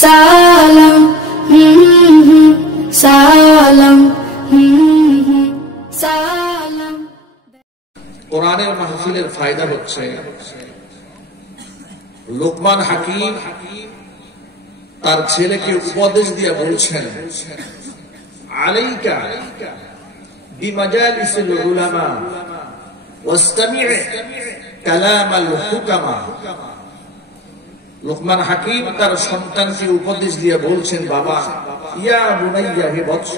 সালাম সালাম সালাম। কোরআনের মাহফিলের ফায়দা হচ্ছে লোকমান হাকিম তার ছেলেকে উপদেশ দিয়ে বলছেন, আলাইকা বিমাজালিসিল উলামা ওয়াসতামি' কালামাল হুকামা। লোকমান হাকিম তার সন্তানকে উপদেশ দিয়ে বলছেন, বাবা, ইয়া বুনাইয়া, হে বৎস,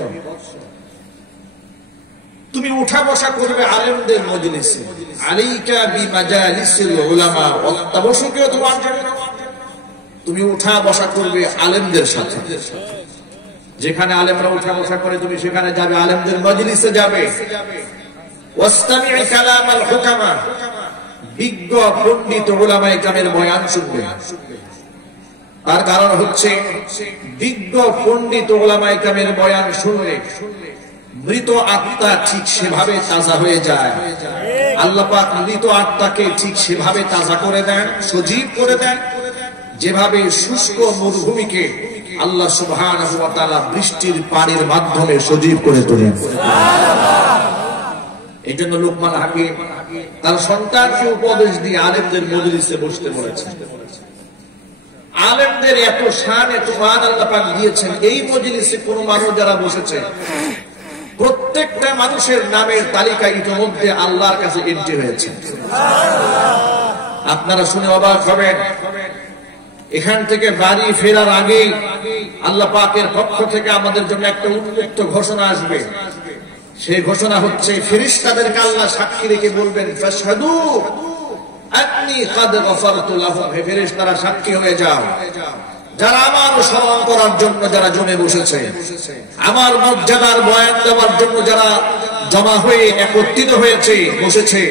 তুমি উঠা বসা করবে আলেমদের মজলিসে। আলাইকা বিমাজালিসিল উলামা, অত্যাবশ্যকীয় তোমার জন্য তুমি উঠা বসা করবে আলেমদের সাথে। যেখানে আলেমরা উঠা বসা করে তুমি সেখানে যাবে, আলেমদের মজলিসে যাবে। ওয়াসতামি' কালামাল হুকামা, বিজ্ঞ পণ্ডিত উলামায়ে কেরামের বয়ান শুনবে। তার কারণ হচ্ছে বিজ্ঞ পণ্ডিত উলামায়ে কেরামের বয়ান শুনলে মৃত আত্মা ঠিক সেভাবে তাজা হয়ে যায়। আল্লাহ পাক মৃত আত্মাকে ঠিক সেভাবে তাজা করে দেন, সজীব করে দেন, যেভাবে শুষ্ক মরুভূমিকে আল্লাহ সুবহানাহু ওয়া তাআলা বৃষ্টির পানির মাধ্যমে সজীব করে তোলেন। এই জন্য লোকমান হাকিম তার সন্তানকে উপদেশ দিয়ে আলেমদের মজলিসে বসতে বলেছেন। আলেমদের এত শান, এত মান আল্লাহ পাক দিয়েছেন, এই মজলিসে কোন মানুষ যারা বসেছে প্রত্যেকটা মানুষের নামের তালিকা ইতিমধ্যে আল্লাহর কাছে এন্ট্রি হয়েছে। আপনারা শুনে অবাক হবেন, এখান থেকে বাড়ি ফেরার আগেই আল্লাহ পাকের পক্ষ থেকে আমাদের জন্য একটা উন্মুক্ত ঘোষণা আসবে। সেই ঘোষণা হচ্ছে, ফেরেশতাদেরকে আল্লাহ সাক্ষী রেখে বলবেন, ফাশহাদু আন্নী কাদ গফারতু লাহুম, হে ফেরেশতারা সাক্ষী হয়ে যাও, যারা আমার স্মরণ করার জন্য যারা জমে বসেছে, আমার মর্যাদার বয়ান দেওয়ার জন্য যারা জমা হয়ে একত্রিত হয়েছে, বসেছে,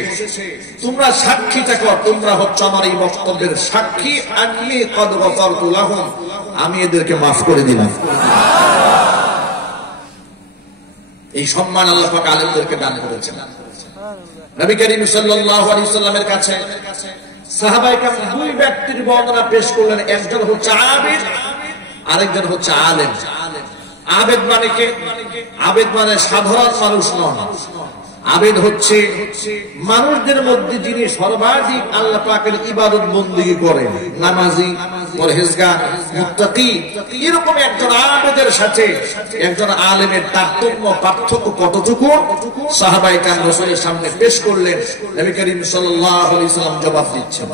তোমরা সাক্ষী থাকো, তোমরা হচ্ছে আমার এই বক্তব্যের সাক্ষী। আন্নী কাদ গফারতু লাহুম, আমি এদেরকে মাফ করে দিলাম। এই সম্মান আল্লাহ পাক আলেমদেরকে দান করেছেন। নবী করিম সাল্লাল্লাহু আলাইহি সাল্লামের কাছে সাহাবায়ে কেরাম দুই ব্যক্তির বর্ণনা পেশ করলেন, একজন হচ্ছে আবেদ, আরেকজন হচ্ছে আলেম। আবেদ মানে কে? আবেদ মানে সাধারণ মানুষ নন। আবেদ হচ্ছে মানুষদের মধ্যে যিনি সর্বাধিক আল্লাহ পাকের ইবাদত বন্দেগী করেন, নামাজি, পরহেজগার, মুত্তাকি। এরকম একজন আবেদের সাথে একজন আলেমের তারতম্য, পার্থক্য কতটুকু সাহাবায়ে কেরাম রাসূলের সামনে পেশ করলেন। নবী করিম সাল্লাল্লাহু আলাইহি সাল্লাম জবাব দিচ্ছেন।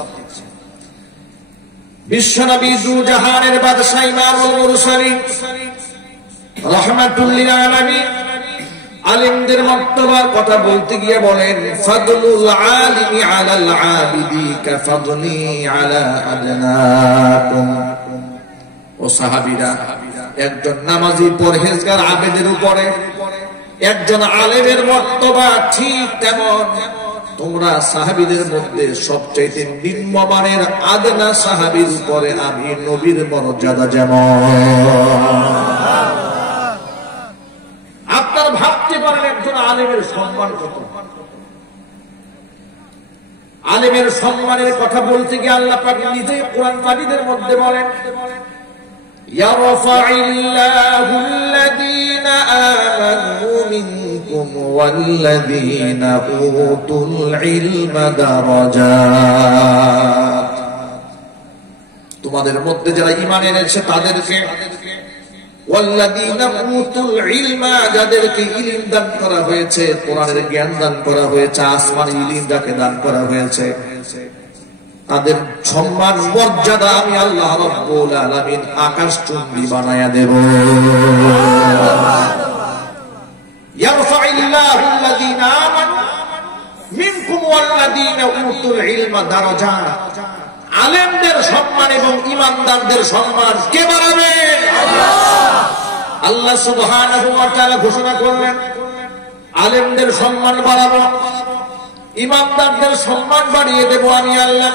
বিশ্বনবী দু জাহানের বাদশা ইমামুল মুরসালিন রাহমাতুল লিল আলামিন আলেমদের মর্তবার কথা বলতে গিয়ে বলেন, ফাদলুল আলিমি আলাল আবিদি কাফাদলি আলা আদনাকুম। ও সাহাবীরা, একজন নামাজি পরহেজগার আবেদের উপরে একজন আলেমের মর্তবা ঠিক তেমন তোমরা সাহাবীদের মধ্যে সবচেয়ে নিম্নমানের আদনা সাহাবীর উপরে আমি নবীর মর্যাদা যেমন। আপনারা ভাবতে পারেন একজন আলেমের সম্মান কত। আলেমের সম্মানের কথা বলতে গিয়ে আল্লাহ পাক নিজেই কোরআন মাজিদের মধ্যে বলেন, ইয়ারফাইল্লাহু আল্লাযীনা আমানু মিনকুম ওয়াল্লাযীনা উতুল ইলমা দারাজাত। তোমাদের মধ্যে যারা ঈমান এনেছে তাদেরকে, ওয়াল্লাযীনা উতুল ইলমা, যাদেরকে ইলম দান করা হয়েছে, কোরআনের জ্ঞান দান করা হয়েছে, আসমানি ইলম যাকে দান করা হয়েছে, তাদের সম্মান মর্যাদা আমি আল্লাহ রাব্বুল আলামিন আকাশচুম্বী বানায়া দেব। ইয়ারফাইল্লাহু আল্লাযীনা আমানু মিনকুম ওয়াল্লাযীনা উতুল ইলমা দারাজাত। আলেমদের সম্মান এবং ঈমানদারদের সম্মান কে বাড়াবে? আল্লাহ। আল্লাহ সুবহানাহু ওয়া তাআলা ঘোষণা করলেন, আলেমদের সম্মান বাড়াবো, ঈমানদারদের সম্মান বাড়িয়ে দেব আমি আল্লাহ।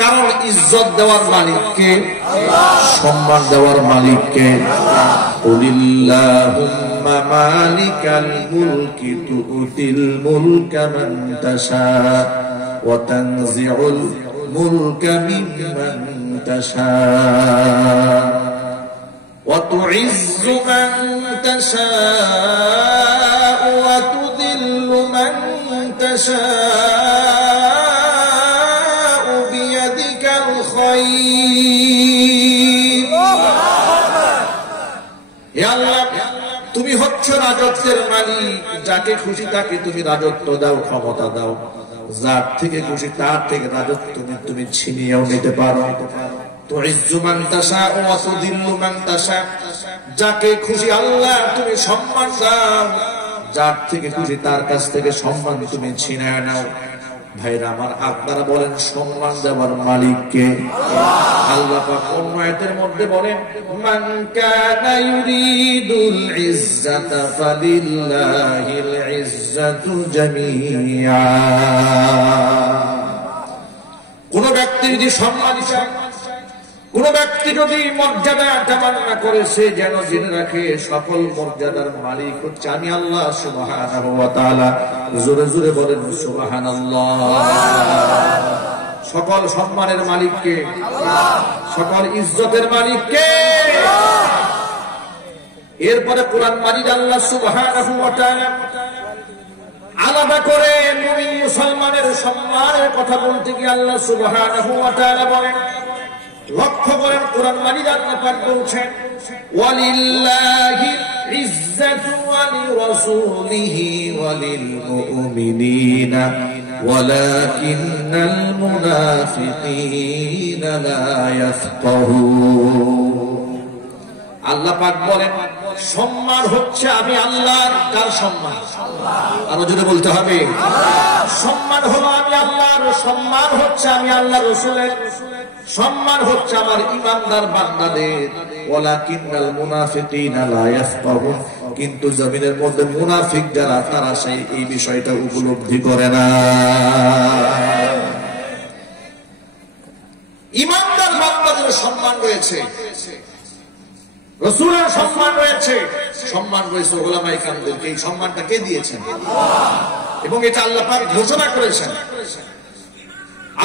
কারণ ইজ্জত দেওয়ার মালিক কে? আল্লাহ। সম্মান দেওয়ার মালিক কে? আল্লাহ। কুলিল্লাহুম্মা মালিকাল মুলকি তুতিল মুলকা মান তাশা ওয়া তানজিউল মুলকা মিম্মান তাশা তুইজ্জু মান তাশাউ ওয়া তুযিল্লু মান তাশাউ বিয়াদিকাল খায়র। হে আল্লাহ, তুমি হচ্ছ রাজত্বের মালিক, যাকে খুশি তাকে তুমি রাজত্ব দাও, ক্ষমতা দাও, যার থেকে খুশি তার থেকে রাজত্ব তুমি ছিনিয়েও নিতে পারো। তুইজ্জু মান তাশাউ ওয়া তুযিল্লু মান তাশাউ, যাকে খুশি আল্লাহ তুমি সম্মান দাও, যার থেকে খুশি তার কাছ থেকে সম্মান তুমি ছিনিয়ে নাও। ভাইরা আমার, আপনারা বলেন সম্মান দেওয়ার মালিক কে? আল্লাহ পাক অন্য আয়াতের মধ্যে বলেন, মান কানা ইউরিদুল ইজ্জাতা ফালিল্লাহিল ইজ্জাতু জামিআ। কোন ব্যক্তি যদি সম্মান চায়, কোন ব্যক্তি যদি মর্যাদা তামান্না করে, সে যেন জেনে রাখে সকল মর্যাদার মালিক হচ্ছে আমি আল্লাহ সুবহানাহু ওয়া তাআলা। জোরে জোরে বলেন সুবহানাল্লাহ। সকল সম্মানের মালিক কে? আল্লাহ। সকল ইজ্জতের মালিক কে? এরপরে কোরআন মাজিদ আল্লাহ সুবহানাহু ওয়া তাআলা আলাদা করে মুমিন মুসলমানের সম্মানের কথা বলতে গিয়ে আল্লাহ সুবহানাহু ওয়া তাআলা বলেন, লক্ষ্য করেন কোরআন মাজিদ আল্লাহ পাক বলছেন, ওয়ালিল্লাহিল ইজ্জাতু ওয়া লিরাসূলিহি ওয়া লিল মুমিনিনা ওয়ালাকিন্নাল মুনাফিকিনা লা ইয়াফকাহুন। আল্লাহ পাক বলেন, সম্মান হচ্ছে আমি আল্লাহর। কার সম্মান? আরো জোরে বলতে হবে, সম্মান হলো আমি আল্লাহর, সম্মান হচ্ছে আমি আল্লাহর রাসূলের, সম্মান হচ্ছে আমার ঈমানদার বান্দাদের। ওয়ালাকিন্নাল মুনাফিকিনা লা ইয়াফকাহুন, কিন্তু জমিনের মধ্যে মুনাফিক যারা, তারা সেই এই বিষয়টা উপলব্ধি করে না। ঈমানদার বান্দাদের সম্মান রয়েছে, রাসূলের সম্মান রয়েছে, সম্মান রয়েছে উলামায়ে কেরামদেরকে। এই সম্মানটা কে দিয়েছেন? আল্লাহ। এবং এটা আল্লাহ পাক ঘোষণা করেছেন।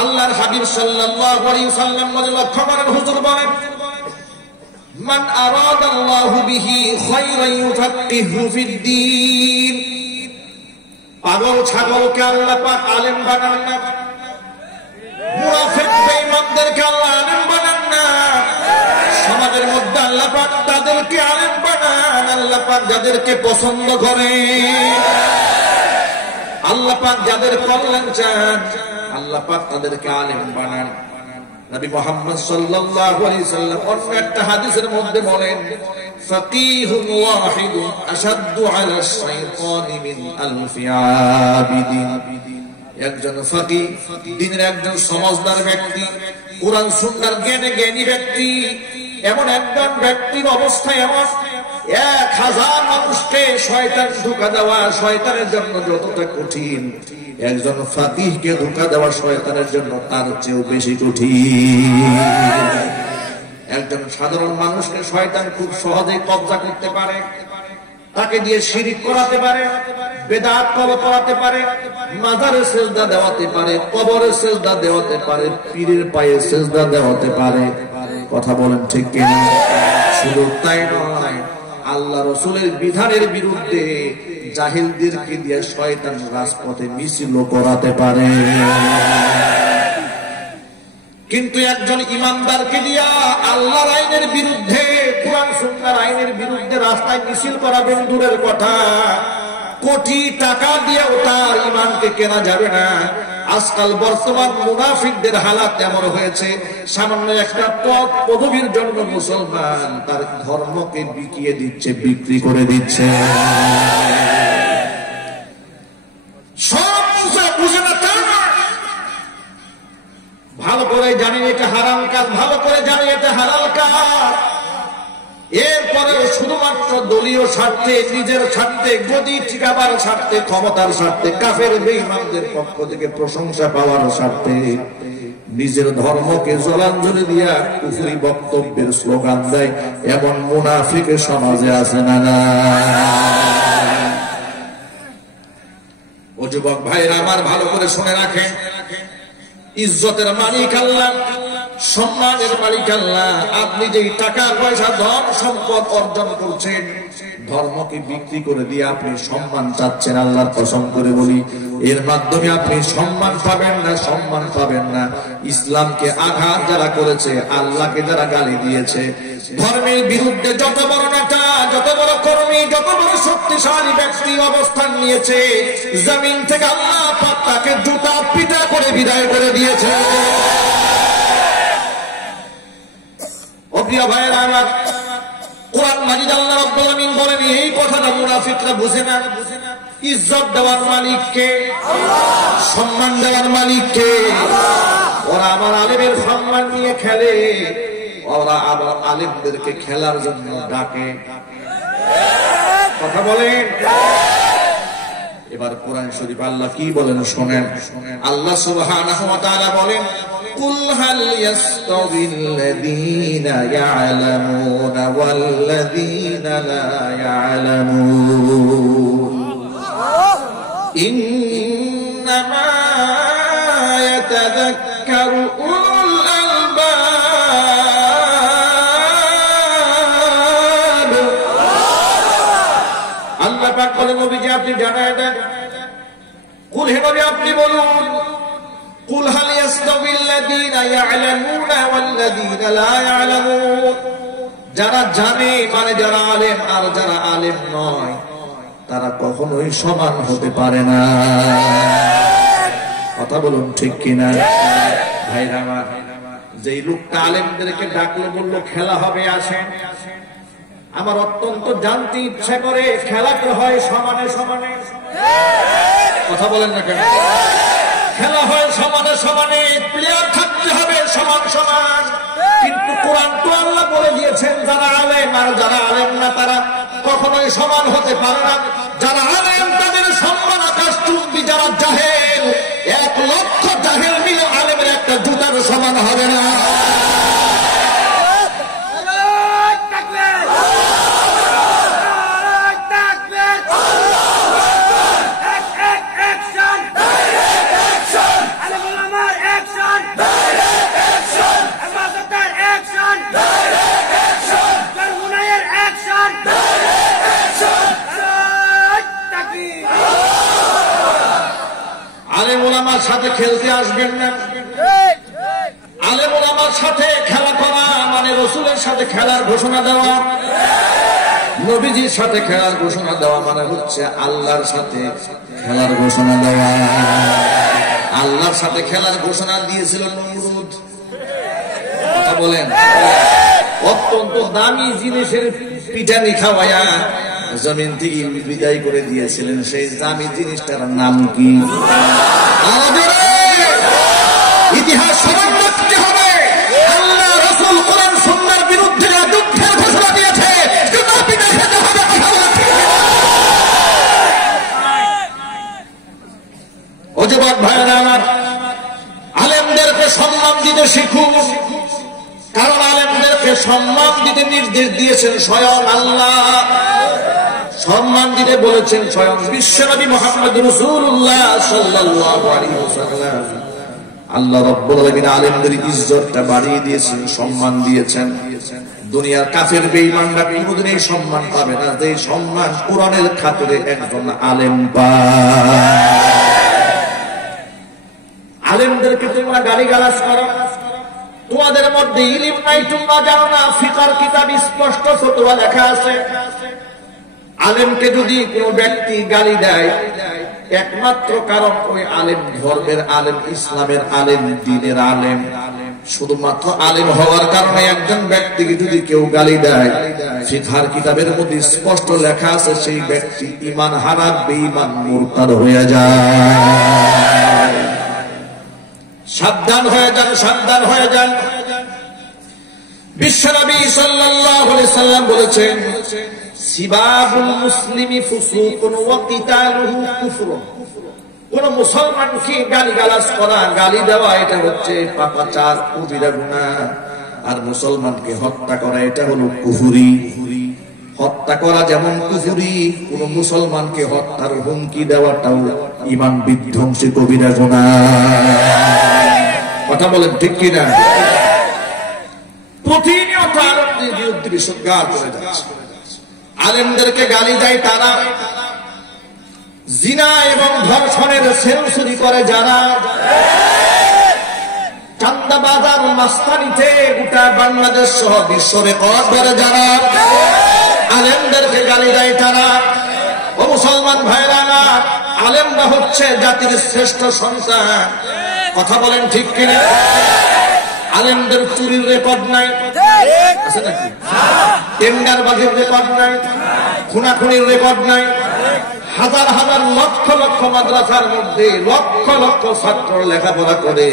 আল্লাহর হাবিব সাল্লাল্লাহু আলাইহি ওয়াসাল্লাম বলেন, লক্ষ্য করেন, হুজুর বলেন, মান আরাদাল্লাহু বিহি খায়রান ইউফাক্কিহু ফিদ্দীন। পাগল ছাগলকে আল্লাহ পাক আলেম বানান না, মুনাফিক বেঈমানদেরকে আল্লাহ আলেম বানান না। সমাজের মধ্যে আল্লাহ পাক তাদেরকে আলেম বানান, আল্লাহ পাক যাদেরকে পছন্দ করে, আল্লাহ পাক যাদের কল্যাণ চান, আল্লাহ পাক তাদেরকে আলেম বানান। নবী মুহাম্মদ সাল্লাল্লাহু আলাইহি সাল্লাম অন্য একটা হাদিসের মধ্যে বলেন, ফাকিহুন ওয়াহিদুন আশাদ্দু আলা শাইতানি মিন আলফি আবিদিন। একজন ফাকিহ, দ্বীনের একজন সমঝদার ব্যক্তি, কুরআন সুন্নাহর জ্ঞানী ব্যক্তি, এমন একজন ব্যক্তির অবস্থা এমন, 1000 মানুষকে শয়তান ধোঁকা দেওয়া শয়তানের জন্য যতটা কঠিন, একজন ফাকিহকে ধোঁকা দেওয়া শয়তানের জন্য তার চেয়েও বেশি কঠিন। একজন সাধারণ মানুষকে শয়তান খুব সহজেই কব্জা করতে পারে, তাকে দিয়ে শিরিক করাতে পারে, বেদাত করাতে পারে, মাজারে সেজদা দেওয়াতে পারে, কবরে সেজদা দেওয়াতে পারে, পীরের পায়ে সেজদা দেওয়াতে পারে। কথা বলেন ঠিক কিনা? শুধু তাই নয়, আল্লাহ রাসূলের বিধানের বিরুদ্ধে জাহিলদেরকে দিয়ে শয়তান রাজপথে মিছিল করাতে পারে। কিন্তু একজন ইমানদারকে দিয়া আল্লাহর আইনের বিরুদ্ধে, কুরআন সুন্নাহর আইনের বিরুদ্ধে রাস্তায় মিছিল করাবেন দূরের কথা, কোটি টাকা দিয়েও তার ঈমানকে কেনা যাবে না। আজকাল বর্তমান মুনাফিকদের হালাত এমন হয়েছে, সামান্য একটা পদ পদবীর জন্য মুসলমান তার ধর্মকে বিকিয়ে দিচ্ছে, বিক্রি করে দিচ্ছে। সব বুঝে না, ভালো করে জানি এটা হারাম কাজ, ভালো করে জানি এটা হালাল কাজ, এরপরে শুধুমাত্র দলীয় স্বার্থে, নিজের স্বার্থে, গদি ঠিকাবার স্বার্থে, ক্ষমতার স্বার্থে, কাফের বেঈমানদের পক্ষ থেকে প্রশংসা পাওয়ার স্বার্থে নিজের ধর্মকে জলাঞ্জলি দিয়া কুফরি বক্তব্যের স্লোগান দেয়, এমন মুনাফিক সমাজে আছে না? না। ও যুবক ভাইরা আমার, ভালো করে শুনে রাখেন, ইজ্জতের মালিক আল্লাহ, সম্মানের মালিক আল্লাহ। আপনি যে টাকা পয়সা ধন সম্পদ অর্জন করছেন, ধর্মকে বিক্রি করে দিয়ে আপনি সম্মান চাচ্ছেন, আল্লাহর কসম করে বলি এর মাধ্যমে আপনি সম্মান পাবেন না, সম্মান পাবেন না। ইসলামকে আঘাত যারা করেছে, আল্লাহকে যারা গালি দিয়েছে, ধর্মের বিরুদ্ধে যত বড় নেতা, যত বড় কর্মী, যত বড় শক্তিশালী ব্যক্তি অবস্থান নিয়েছে, জমিন থেকে আল্লাহ পাক তাকে জুতা পিটা করে বিদায় করে দিয়েছে। ও প্রিয় ভাইয়েরা আমার, কোরআন মাজিদ আল্লাহ রাব্বুল আলামিন বলেন এই কথাটা মুনাফিকরা বুঝে না। ইজ্জত দেওয়ার মালিক কে? আল্লাহ। সম্মান দেওয়ার মালিক কে? আল্লাহ। ওরা আমার আলেমের সম্মান নিয়ে খেলে, ওরা আবার আলেমদেরকে খেলার জন্য ডাকে। কথা বলেন। এবার কোরআন শরীফ আল্লাহ কি বলেন শোনেন। আল্লাহ সুবহানাহু ওয়া তাআলা বলেন, কুল হাল ইয়াস্তাবিল্লাযীনা ইয়া'লামুনা ওয়াল্লাযীনা লা ইয়া'লামুন ইন্নামা ইয়াতাযাক্কারু উলুল আলবাব। আল্লাহ পাক বলেন নবীজি আপনি জানায় দেন, কুল হে নবী আপনি বলুন, কুল হাল ইয়াস্তাবিল্লাযীনা ইয়া'লামুনা ওয়াল্লাযীনা লা ইয়া'লামুন। যারা জানে মানে যারা আলেম আর যারা আলেম নয়, তারা কখনোই সমান হতে পারে না। কথা বলুন ঠিক কিনা ভাইরা আমার। যেই লোকটা আলেমদেরকে ডাকলো, বললো খেলা হবে আসেন, আমার অত্যন্ত জানতে ইচ্ছা করে খেলাতে হয় সমানে সমানে। কথা বলেন না কেন? খেলা হয় সমানে সমানে, প্লেয়ার থাকতে হবে সমান সমান। কিন্তু কোরআন তো আল্লাহ বলে দিয়েছেন যারা আলেম আর যারা আলেম না তারা কখনোই সমান হতে পারে না। যারা আলেম তাদের সম্মান আকাশ চুম্বি, যারা জাহেল 1 লক্ষ জাহেল মিলে আলেমের একটা জুতার সমান হবে না। আলেম ওলামার সাথে খেলতে আসবেন না। আলেম ওলামার সাথে খেলা করা মানে রসুলের সাথে খেলার ঘোষণা দেওয়া, নবীজির সাথে খেলার ঘোষণা দেওয়া মানে হচ্ছে আল্লাহর সাথে খেলার ঘোষণা দেওয়া। আল্লাহর সাথে খেলার ঘোষণা দিয়েছিল নমরুদ। কথা বলেন। অত্যন্ত দামি জিনিসের পিঠানি খাওয়ায়া জমিন থেকে বিদায় করে দিয়েছিলেন। সেই দামি জিনিসটার নাম কি? ইতিহাস স্মরণ রাখতে হবে। আল্লাহ রাসূল কোরআন সুন্নাহর বিরুদ্ধে যুদ্ধের ঘোষণা দিয়েছে, জুতা পিটা খেতে হবে। ও যুবক ভাইরা আমার, আলেমদেরকে সম্মান দিতে শিখুন, কারণ আলেমদেরকে সম্মান দিতে নির্দেশ দিয়েছেন স্বয়ং আল্লাহ। সম্মান দিতে বলেছেন স্বয়ং বিশ্বনবী মুহাম্মদ রাসূলুল্লাহ সাল্লাল্লাহু আলাইহি ওয়াসাল্লাম। আল্লাহ রাব্বুল আলামিন আলেমদের ইজ্জতটা বাড়িয়ে দিয়েছেন, সম্মান দিয়েছেন। দুনিয়ার কাফের বেঈমানরা কোনোদিন এই সম্মান পাবে না যে সম্মান কোরআনের খাতিরে একজন আলেম পায়। আলেমদেরকে তোমরা গালিগালাজ করো, তোমাদের মধ্যে ইলম নাই, তোমরা জানো না। ফিকহ কিতাব স্পষ্ট ফতোয়া লেখা আছে, আলেমকে যদি কোন ব্যক্তি গালি দেয় একমাত্র কারণ ওই আলেম ধর্মের আলেম, ইসলামের আলেম, দ্বীনের আলেম। শুধুমাত্র আলেম হওয়ার কারণে একজন ব্যক্তিকে যদি কেউ গালি দেয়, ফিকহ কিতাবের মধ্যে স্পষ্ট লেখা আছে সেই ব্যক্তি ঈমান হারা, বেঈমান, মুরতাদ হয়ে যায়। সাবধান হয়ে যান, সাবধান হয়ে যান। বিশ্বনবী সাল্লাল্লাহু আলাইহি সাল্লাম বলেছেন, সিবাবুল মুসলিমি ফুসুকুন ওয়া কিতালুহু কুফরুন। কোন মুসলমানকে গালিগালাজ করা, গালি দেওয়া, এটা হচ্ছে পাপাচার, কবিরা গুনাহ। আর মুসলমানকে হত্যা করা এটা হলো কুফরি। হত্যা করা যেমন কুফরি, কোন মুসলমানকে হত্যার হুমকি দেওয়াটাও ঈমান বিধ্বংসী কবিরা গুনাহ। কথা বলেন ঠিক কিনা? পৃথিবী সুগার করে যাচ্ছে। আলেমদেরকে গালি দেয় তারা, জিনা এবং ধর্ষণের সেঞ্চুরি করে যারা, চান্দাবাজার মাস্তানিতে গোটা বাংলাদেশ সহ বিশ্ব রেকর্ড করে যারা, আলেমদেরকে গালি দেয় তারা। ও মুসলমান ভাইরা, আলেমরা হচ্ছে জাতির শ্রেষ্ঠ সন্তান। কথা বলেন ঠিক কিনা? আলেমদের চুরির রেকর্ড নাই, আছে নাকি? টেন্ডারবাজির রেকর্ড নাই, খুনাখুনির রেকর্ড নাই। হাজার হাজার লক্ষ লক্ষ মাদ্রাসার মধ্যে লক্ষ লক্ষ ছাত্র লেখাপড়া করে,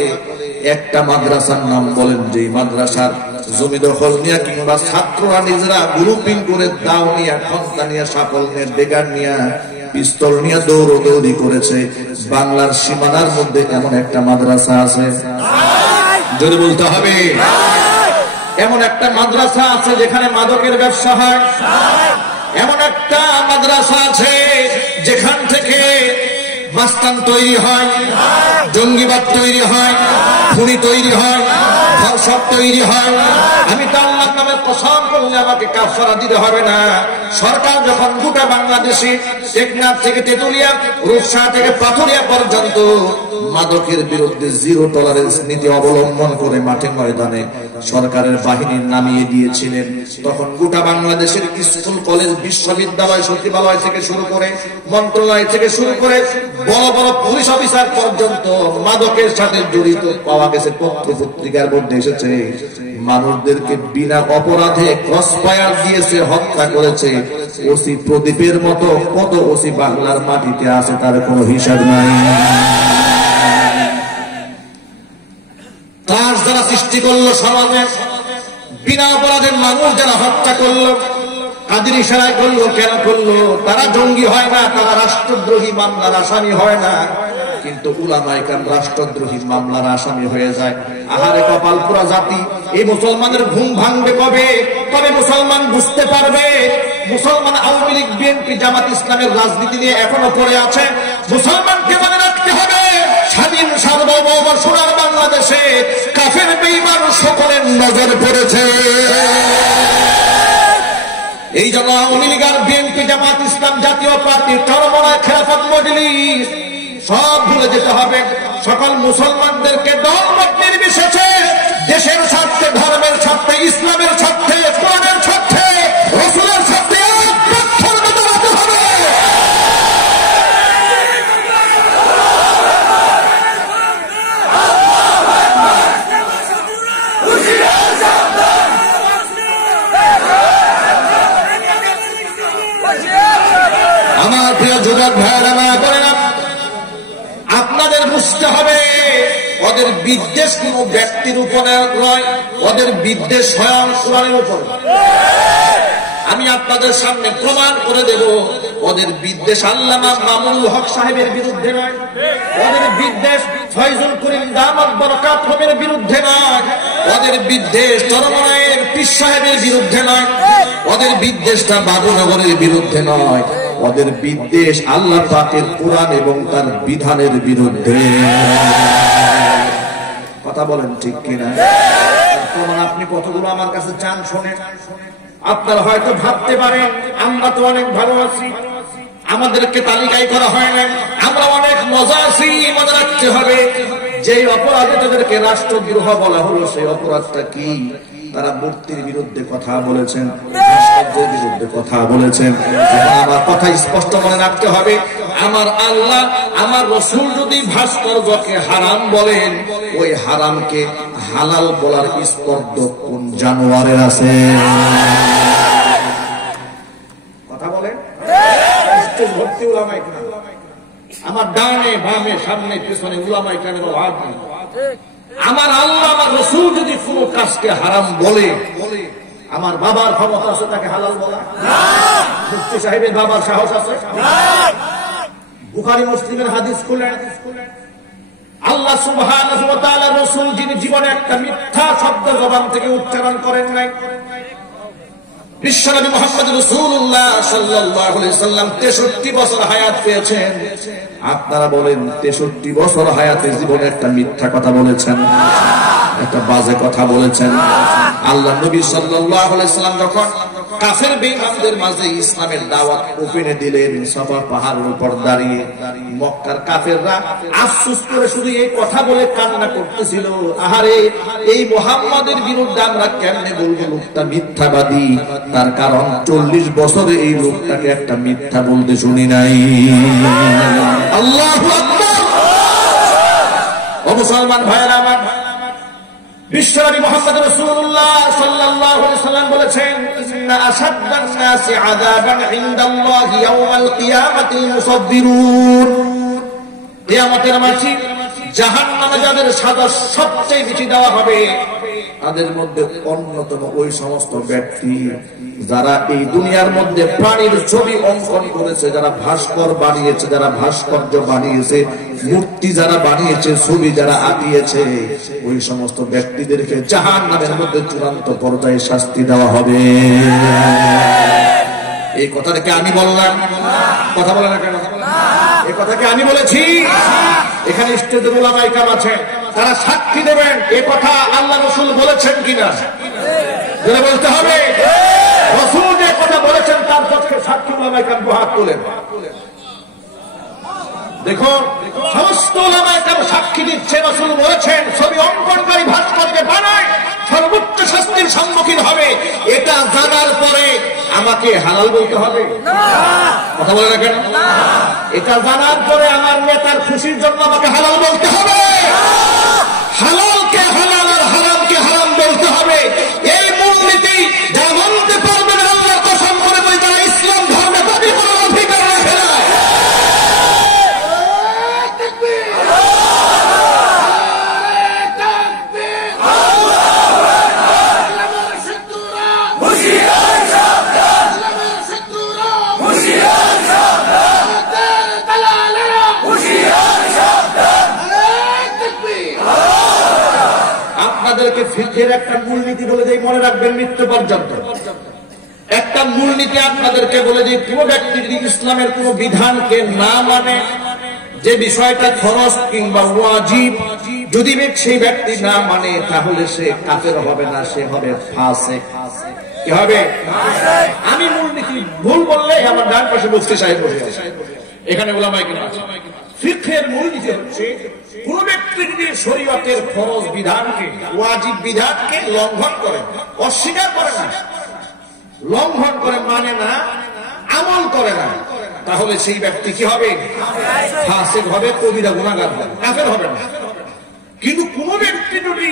একটা মাদ্রাসার নাম বলেন যে মাদ্রাসার জমি দখল নিয়ে কিংবা ছাত্ররা নিজেরা গ্রুপিং করে দাও নিয়ে, ক্ষমতা নিয়ে, সাফল নিয়ে, বেগার নিয়ে, পিস্তল নিয়ে দৌড়দৌড়ি করেছে, বাংলার সীমানার মধ্যে এমন একটা মাদ্রাসা আছে? যদি বলতে হবে এমন একটা মাদ্রাসা আছে যেখানে মাদকের ব্যবসা হয়? এমন একটা মাদ্রাসা আছে যেখান থেকে মাস্তান তৈরি হয়, জঙ্গিবাদ তৈরি হয়, খুনি তৈরি হয়, ধর্ষক তৈরি হয়? আমি তো আল্লাহর নামে কসম করলে আমাকে কাফারা দিতে হবে না। সরকার যখন গোটা বাংলাদেশে টেকনাফ থেকে তেতুলিয়া, রূপসা থেকে পাথুরিয়া পর্যন্ত মাদকের বিরুদ্ধে জিরো টলারেন্স নীতি অবলম্বন করে মাঠে ময়দানে সরকারের বাহিনী নামিয়ে দিয়েছিলেন, তখন গোটা বাংলাদেশের স্কুল, কলেজ, বিশ্ববিদ্যালয়, সচিবালয় থেকে শুরু করে, মন্ত্রণালয় থেকে শুরু করে বড় বড় পুলিশ অফিসার পর্যন্ত মাদকের সাথে জড়িত পাওয়া গেছে। পত্র পত্রিকার মধ্যে এসেছে মানুষদেরকে বিনা অপরাধে ক্রসফায়ার দিয়েছে, হত্যা করেছে। ওসি প্রদীপের মতো কত ওসি বাংলার মাটিতে আছে তার কোনো হিসাব নাই। ত্রাস যারা সৃষ্টি করলো সমাজে, বিনা অপরাধে মানুষ যারা হত্যা করলো, কাদের ইশারায় করলো, কেন করলো? তারা জঙ্গি হয় না, তারা রাষ্ট্রদ্রোহী মামলার আসামি হয় না, কিন্তু উলামায়ে কেরাম রাষ্ট্রদ্রোহী মামলার আসামি হয়ে যায়। আহারে কপাল পুরা জাতি। এই মুসলমানের ঘুম ভাঙবে কবে? তবে মুসলমান বুঝতে পারবে মুসলমান আওয়ামী লীগ, বিএনপি, জামাত ইসলামের রাজনীতি নিয়ে এখনো পড়ে আছে। মুসলমানকে মনে রাখতে হবে স্বাধীন সার্বভৌম সোনার বাংলাদেশে কাফের বেঈমান সকলের নজর পড়েছে। এই জন্য আওয়ামী লীগ আর বিএনপি, জামাত ইসলাম, জাতীয় পার্টি, চরমনায় খেলাফত মজলিস সব ভুলে যেতে হবে। সকল মুসলমানদেরকে দলমত নির্বিশেষে দেশের স্বার্থে, ধর্মের স্বার্থে, ইসলামের স্বার্থে, কোরআনের স্বার্থে, রাসূলের স্বার্থে দাঁড়াতে হবে। আমার প্রিয় যুবক ভাইরা, না করে না, আপনাদের বুঝতে হবে ওদের বিদ্বেষ কোন ব্যক্তির উপরে নয়, ওদের বিদ্বেষ স্বয়ং কোরআনের উপর। আমি আপনাদের সামনে প্রমাণ করে দেব ওদের বিদ্বেষ আল্লামা মামুনুল হক সাহেবের বিরুদ্ধে নয়, ওদের বিদ্বেষ ফয়জুল করিম দামাত বরকাতুহুমের বিরুদ্ধে নয়, ওদের বিদ্বেষ চরমনায়ের পীর সাহেবের বিরুদ্ধে নয়, ওদের বিদ্বেষটা বাবুনগরের বিরুদ্ধে নয়, ওদের বিদ্বেষ আল্লাহ পাকের কোরআন এবং তার বিধানের বিরুদ্ধে। কথা বলেন ঠিক কিনা? তখন আপনি কতগুলো আমার কাছে চান শোনেন। আপনারা হয়তো ভাবতে পারেন আমরা তো অনেক ভালো আছি, আমাদেরকে তালিকায় করা হয় না, আমরা অনেক মজা আছি। মনে রাখতে হবে যে অপরাধে তাদেরকে রাষ্ট্রদ্রোহ বলা হলো, সেই অপরাধটা কি? তারা মূর্তির বিরুদ্ধে কথা বলেছেন, ভাস্কর্যের বিরুদ্ধে কথা বলেছেন। আমার কথা স্পষ্ট মনে রাখতে হবে, আমার আল্লাহ, আমার রাসূল যদি ভাস্কর্যকে হারাম বলেন, ওই হারামকে হালাল বলার স্পর্ধ কোন জানোয়ারের আছে? কথা বলেন। ভর্তি উলামায়ে কেরাম, আমার ডানে বামে সামনে পিছনে উলামায়ে কেরামের অভাব নেই। আমার আল্লাহ, আমার রাসূল যদি কোন কাজকে হারাম বলে, আমার বাবার ক্ষমতা আছে তাকে হালাল বলা? মুফতি সাহেবের বাবার সাহস আছে? বুখারী মুসলিমের হাদিস খুলে আল্লাহ সুবহানাহু ওয়া তাআলা রাসূল যিনি জীবনে একটা মিথ্যা শব্দ জবান থেকে উচ্চারণ করেন নাই, বিশ্বনবী মুহাম্মদ রাসূলুল্লাহ সাল্লাল্লাহু আলাইহি ওয়াসাল্লাম 63 বছর হায়াত পেয়েছেন। আপনারা বলেন 63 বছর হায়াতে জীবনে একটা মিথ্যা কথা বলেছেন? একটা বাজে কথা বলেছেন। আল্লাহ নবী সাল্লাল্লাহু আলাইহি সাল্লাম যখন কাফের বেঈমানদের মাঝে ইসলামের দাওয়াত ওপেনে দিলেন, সাফা পাহাড়ের উপর দাঁড়িয়ে মক্কার কাফেররা আফসোস করে শুধু এই কথা বলে কান্না করতেছিল, আহারে এই মুহাম্মাদের বিরুদ্ধে আমরা কেমনে বলবো লোকটা মিথ্যাবাদী, তার কারণ 40 বছরে এই লোকটাকে একটা মিথ্যা বলতে শুনি নাই। আল্লাহু আকবার। ও মুসলমান ভাইয়েরা আমার, বিশ্বনবী মুহাম্মদ রাসূলুল্লাহ সাল্লাল্লাহু আলাইহি ওয়াসাল্লাম বলেছেন, ইন্না আশাদ্দান নাসি আযাবান ইনদাল্লাহি ইয়াওমাল কিয়ামাতিল মুসাদ্দিরুন। কিয়ামতের মাঠে জাহান্নামে যাদের সাজা সবচেয়ে বেশি দেওয়া হবে, তাদের মধ্যে অন্যতম ওই সমস্ত ব্যক্তি যারা এই দুনিয়ার মধ্যে প্রাণীর ছবি অঙ্কন করেছে, যারা ভাস্কর বানিয়েছে, যারা ভাস্কর্য বানিয়েছে, মূর্তি যারা বানিয়েছে, ছবি যারা আঁকিয়েছে, ওই সমস্ত ব্যক্তিদেরকে জাহান্নামের মধ্যে চূড়ান্ত পর্যায়ে শাস্তি দেওয়া হবে। এই কথাটাকে আমি বললাম? কথা বলে না কেন? এই কথাকে আমি বলেছি? এখানে স্টেজের উলামায়ে কেরাম আছেন, তারা সাক্ষী দেবেন এই কথা আল্লাহ রাসূল বলেছেন কিনা। বলতে হবে রাসূল যে কথা বলেছেন তার পক্ষে সাক্ষী উলামায়ে কেরাম হাত তোলেন। দেখো সমস্ত উলামায়ে কেরাম সাক্ষী দিচ্ছে রাসূল বলেছেন ছবি অঙ্কনকারী ভাস্কর্য বানায় সর্বোচ্চ শাস্তির সম্মুখীন হবে। এটা জানার পরে আমাকে হালাল বলতে হবে না? কথা বলে না কেন? এটা জানার পরে আমার নেতার খুশির জন্য আমাকে হালাল বলতে হবে? হালালকে হালাল আর হারামকে হারাম বলতে হবে। এই মূলনীতি যারা মানতে পারবে না, আল্লাহর কসম করে বলি, তারা ইসলাম ধর্মে দাবি করার অধিকার রাখে না। আপনাদেরকে ফিকহের একটা মূলনীতি বলে দেই, মনে রাখবেন মৃত্যু পর্যন্ত। একটা মূলনীতি আপনাদেরকে বলে দিই, কোন ব্যক্তি যদি ইসলামের কোন বিধানকে না মানে, যে বিষয়টা ফরজ কিংবা ওয়াজিব, যদি সেই ব্যক্তি না মানে, তাহলে সে কাফের হবে না, সে হবে ফাসিক। কি হবে? আমি মূলনীতি ভুল বললে আমার ডান পাশে মুফতি সাহেব বসে আছে, এখানে উলামায়ে কেরাম আছে। ফিকহের মূলনীতি হচ্ছে কোন ব্যক্তি যদি শরীয়তের ফরজ বিধানকে, ওয়াজিব বিধানকে লঙ্ঘন করে, অস্বীকার করে না, লঙ্ঘন করে, মানে না, আমল করে না, তাহলে সেই ব্যক্তি কি হবে? ফাসিক হবে, কবিরা গুনাহগার হবে, কাফের হবে না। কিন্তু কোন ব্যক্তি যদি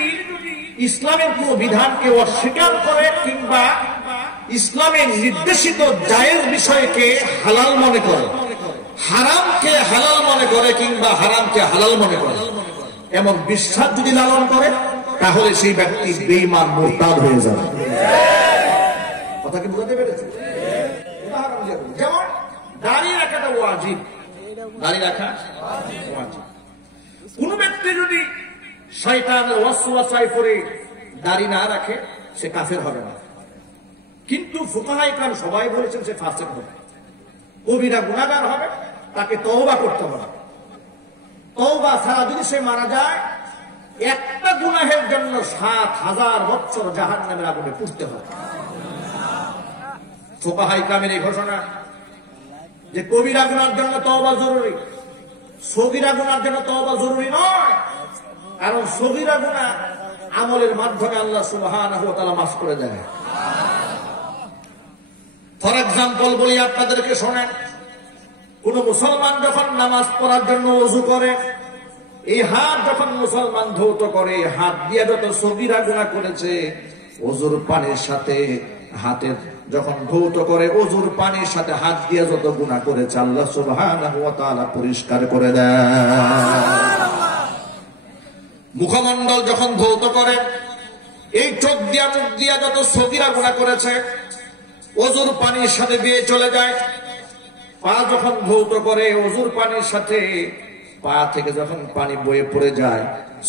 ইসলামের কোন বিধানকে অস্বীকার করে কিংবা ইসলামের নির্দেশিত জায়েজ বিষয়কে হালাল মনে করে, হারামকে হালাল মনে করে কিংবা হারামকে হালাল মনে করে, এমন বিশ্বাস যদি লালন করে, তাহলে সেই ব্যক্তি বেঈমান মুরতাদ হয়ে যাবে। কথা কি বুঝতে পেরেছেন? উদাহরণ যেমন দাড়ি রাখাটা ওয়াজিব, দাড়ি রাখা ওয়াজিব। কোন ব্যক্তি যদি শয়তানের ওয়াসওয়াসায় পড়ে দাড়ি না রাখে, সে কাফের হবে না। কিন্তু ফুকাহায়ে কেরাম সবাই বলেছেন সে ফাসিক হবে, কবিরা গুনাহগার হবে, তাকে তওবা করতে হবে। তওবা ছাড়া যদি সে মারা যায়, একটা গুনাহের জন্য ৭,০০০ বছর জাহান্নামের আগুনে পুড়তে হবে। ফুকাহায়ে কেরামের এই ঘোষণা যে কবিরা গুনার জন্য তওবা জরুরি, সগীরা গুনার জন্য তওবা জরুরি নয়। কারণ সগীরা গুনাহ আমলের মাধ্যমে আল্লাহ সুবহানাহু ওয়া তাআলা মাফ করে দেয়। ফর এক্সাম্পল বলি আপনাদেরকে, শোনেন, কোন মুসলমান যখন নামাজ পড়ার জন্য ওযু করে, এই হাত যখন মুসলমান ধৌত করে, হাত দিয়ে যত সগীরা গুনাহ করেছে, ওযুর পানির সাথে হাতের যখন ধৌত করে, ওযুর পানির সাথে হাত দিয়ে যত গুনাহ করেছে, আল্লাহ সুবহানাহু ওয়া তাআলা পরিষ্কার করে দেয়। মুখমণ্ডল যখন ধৌত করে, এই চোখ দিয়া মুখ দিয়া যত সগীরা গুনাহ করেছে, ওযুর পানির সাথে দিয়ে চলে যায়। পা যখন ধৌত করে, ওযুর পানির সাথে পা থেকে যখন পানি বয়ে পড়ে যায়,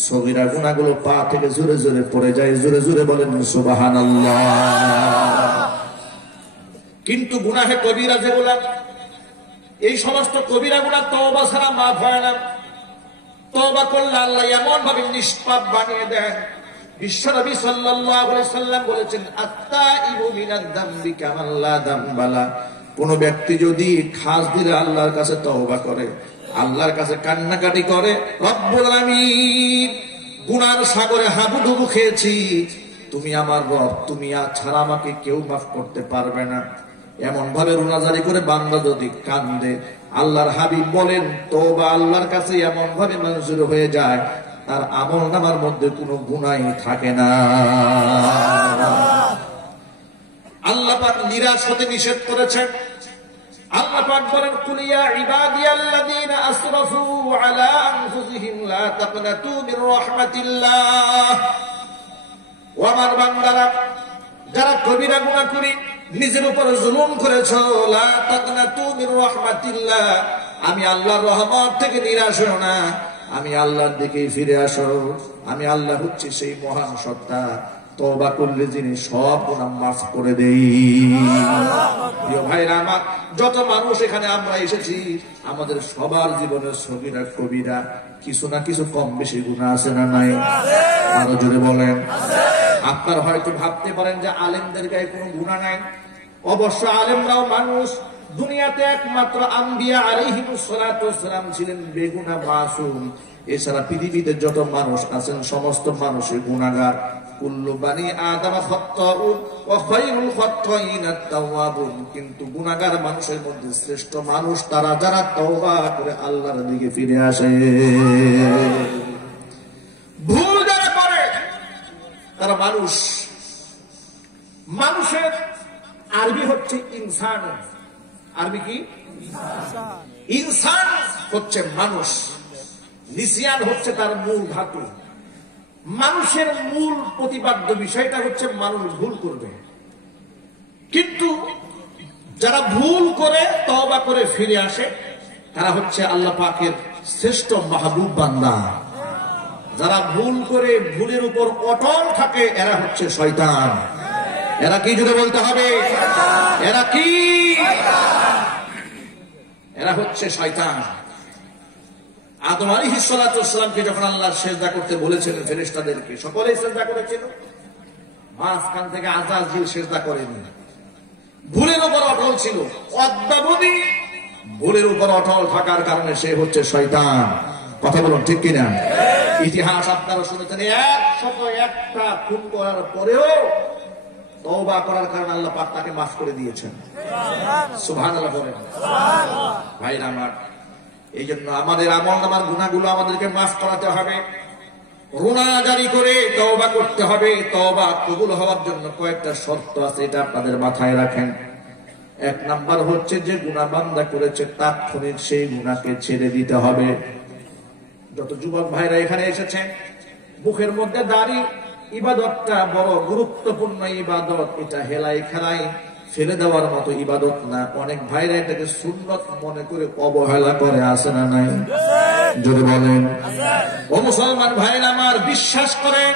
সগীরা গুনাহগুলো পা থেকে জোরে জোরে পড়ে যায়। জোরে জোরে বলেন সুবহানাল্লাহ। কিন্তু গুনাহে কবিরা যেগুলা, এই সমস্ত কবিরা গুনাহ তওবা ছাড়া মাফ হয় না। তওবা করলে আল্লাহ এমন ভাবে নিষ্পাপ বানিয়ে দেন, বিশ্বনবী সাল্লাল্লাহু আলাইহি সাল্লাম বলেছেন, আত্তাইবু মিনাদ দামবি কামান লা দামবালা। কোন ব্যক্তি যদি খাস দিলে আল্লাহর কাছে তওবা করে, আল্লাহর কাছে কান্নাকাটি করে, রব্বুল আলামিন গুনার সাগরে হাবুডুবু খেয়েছি, তুমি আমার রব, তুমি ছাড়া আমাকে কেউ মাফ করতে পারবে না, এমন ভাবে রুনাজারি করে বান্দা যদি কান্দে, আল্লাহর হাবিব বলেন তওবা আল্লাহর কাছে এমন ভাবে মঞ্জুর হয়ে যায়, তার আমলনামার মধ্যে কোনো গুনাহ থাকে না। আল্লাহ পাক নিরাশ হতে নিষেধ করেছেন। আল্লাহ পাক বলেন, কুল ইয়া ইবাদিয়াল্লাযীনা আসরাফু আলা আনফুসিহিম লা তাকনাতু মির রাহমাতিল্লাহ। ও আমার বান্দারা, যারা কবিরা গুনাহ করে নিজের উপর জুলুম করেছো, লা তাকনাতু মির রাহমাতিল্লাহ, আমি আল্লাহর রহমত থেকে নিরাশ হও না, আমি আল্লাহর দিকেই ফিরে আসো। আমি আল্লাহ হচ্ছে সেই মহান সত্তা, তওবা করলে যিনি সব গুনাহ মাফ করে দেই। প্রিয় ভাইরা আমার, যত মানুষ এখানে আমরা এসেছি, আমাদের সবার জীবনে সগীরা কবিরা কিছু না কিছু কম বেশি গুনাহ আছে না নাই? আরো জোরে বলেন। আপনারা হয়তো ভাবতে পারেন যে আলেমদের গায়ে কোনো গুনাহ নাই। অবশ্য আলেমরাও মানুষ। দুনিয়াতে একমাত্র আম্বিয়া আলাইহিমুস সালাতু ওয়াস সালাম ছিলেন বেগুনাহ মাসুম। এছাড়া পৃথিবীতে যত মানুষ আছেন সমস্ত মানুষই গুনাহগার। কুল্লু বানি আদম খাত্তাউন ওয়া খায়রুল খাত্তাইনা আত-তাওয়াবুন। কিন্তু গুনাহগার মানুষের মধ্যে শ্রেষ্ঠ মানুষ তারা যারা তওবা করে আল্লাহর দিকে ফিরে আসে। ভুল যারা করে তারা মানুষ। মানুষের আরবি হচ্ছে ইনসান। আরবি কি? ইনসান হচ্ছে মানুষ, নিসিয়ান হচ্ছে তার মূল ধাতু। মানুষের মূল প্রতিপাদ্য বিষয়টা হচ্ছে মানুষ ভুল করবে, কিন্তু যারা ভুল করে তওবা করে ফিরে আসে তারা হচ্ছে আল্লাহ পাকের শ্রেষ্ঠ মাহবুব বান্দা। যারা ভুল করে ভুলের উপর অটল থাকে এরা হচ্ছে শয়তান। এরা কি জুড়ে বলতে হবে? এরা কি? এরা হচ্ছে শয়তান। আদম আলাইহিস সালাতু ওয়াস সালামকে যখন আল্লাহ সিজদা করতে বলেছিলেন ফেরেশতাদেরকে, সকলেই সিজদা করেছিল, মাঝখান থেকে আযাজিল সিজদা করেনি। ভুলের উপর অটল ছিল। অদ্যাবধি ভুলের উপর অটল থাকার কারণে সে হচ্ছে শয়তান। কথা বলুন ঠিক কিনা? ইতিহাস আপনারা শুনেছেন, 101টা খুন করার পরেও তওবা করার কারণে আল্লাহ পাক তাকে মাফ করে দিয়েছেন। সুবহানাল্লাহ বলেন। ভাইরা আমার, এই জন্য আমাদের আমলনামার গুনাহগুলো আমাদেরকে মাফ করাতে হবে। রুনাজারি করে তওবা করতে হবে। তওবা কবুল হওয়ার জন্য কয়েকটা শর্ত আছে, এটা আপনাদের মাথায় রাখেন। 1 নাম্বার হচ্ছে যে গুনাহ বান্দা করেছে তাৎক্ষণিক সেই গুনাহকে ছেড়ে দিতে হবে। যত যুবক ভাইরা এখানে এসেছেন, মুখের মধ্যে দাড়ি, ইবাদতটা বড় গুরুত্বপূর্ণ ইবাদত। এটা হেলাই খেলাই ফেলে দেওয়ার মতো ইবাদত না। অনেক ভাইরা এটাকে সুন্নত মনে করে অবহেলা করে, আসে না নাই? যদি বলেন। ও মুসলমান ভাইরা আমার, বিশ্বাস করেন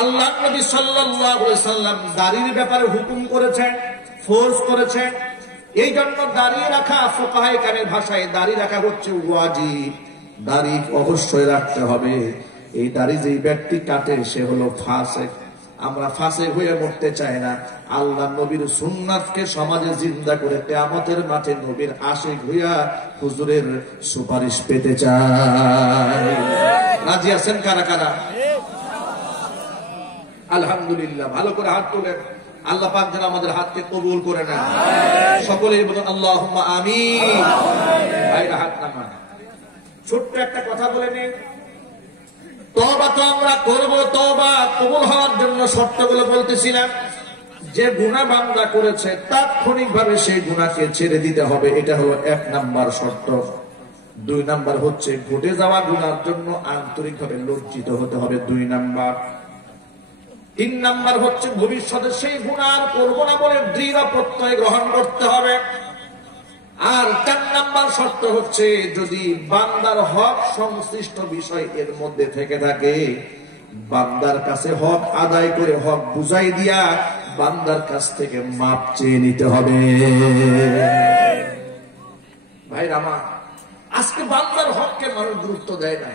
আল্লাহ নবী সাল্লাল্লাহু আলাইহি সাল্লাম দাড়ির ব্যাপারে হুকুম করেছেন, ফোর্স করেছেন। এই জন্য দাড়ি রাখা, ফুকাহায়ে কেরামের ভাষায় দাড়ি রাখা হচ্ছে ওয়াজিব। দাড়ি অবশ্যই রাখতে হবে। এই দাড়ি যেই ব্যক্তি কাটে সে হলো ফাসিক। আমরা ফাসিক হয়ে মরতে চাই না। আল্লাহ নবীর সুন্নাতকে সমাজে জিন্দা করে কিয়ামতের মাঠে নবীর আশিক হইয়া হুজুরের সুপারিশ পেতে চাই। রাজি আছেন কারা কারা? আলহামদুলিল্লাহ। ভালো করে হাত তোলেন। আল্লাহ পাক যেন আমাদের হাতকে কবুল করে নেন। সকলেই বলুন আল্লাহুম্মা আমিন। ভাইরা হাত নামান। ছোট্ট একটা কথা বলে নেন। তওবা তো আমরা করব, তওবা কবুল হওয়ার জন্য শর্তগুলো বলতেছিলাম। যে গুনাহ বান্দা করেছে তাৎক্ষণিকভাবে সেই গুনাহকে ছেড়ে দিতে হবে, এটা হলো 1 নাম্বার শর্ত। 2 নাম্বার হচ্ছে ঘটে যাওয়া গুনাহের জন্য আন্তরিকভাবে লজ্জিত হতে হবে, 2 নাম্বার। 3 নাম্বার হচ্ছে ভবিষ্যতে সেই গুনাহ আর করব না বলে দৃঢ় প্রত্যয় গ্রহণ করতে হবে। আর 4 নাম্বার শর্ত হচ্ছে যদি বান্দার হক সংশ্লিষ্ট বিষয় এর মধ্যে থেকে থাকে, বান্দার কাছে হক আদায় করে হক বুঝাই দিয়া বান্দার কাছ থেকে মাপ চেয়ে নিতে হবে। ভাইরা আমার, আজকে বান্দার হককে মানুষ গুরুত্ব দেয় না।